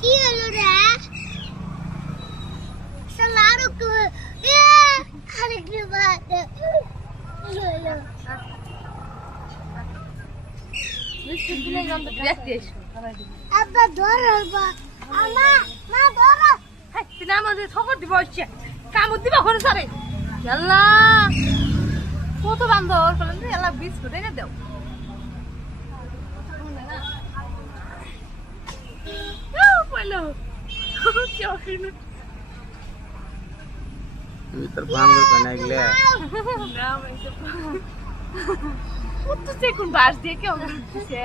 কি হলো রে? সালারো তো আরেকটু বাদ হলো। আব্বা ধরো বা আমা মা ধরো। হ্যাঁ তিনা আমাদের ঠকর দিব হচ্ছে কামড় দিবা ঘরে সারে আল্লাহ কত বান্ধব বলেন যে আল্লাহ বিস্কুট এনে দাও বলো তুমি তোর বান্ধব বানাই গেলে না ভাই তো কোন বাস দিয়ে কেউ দিছে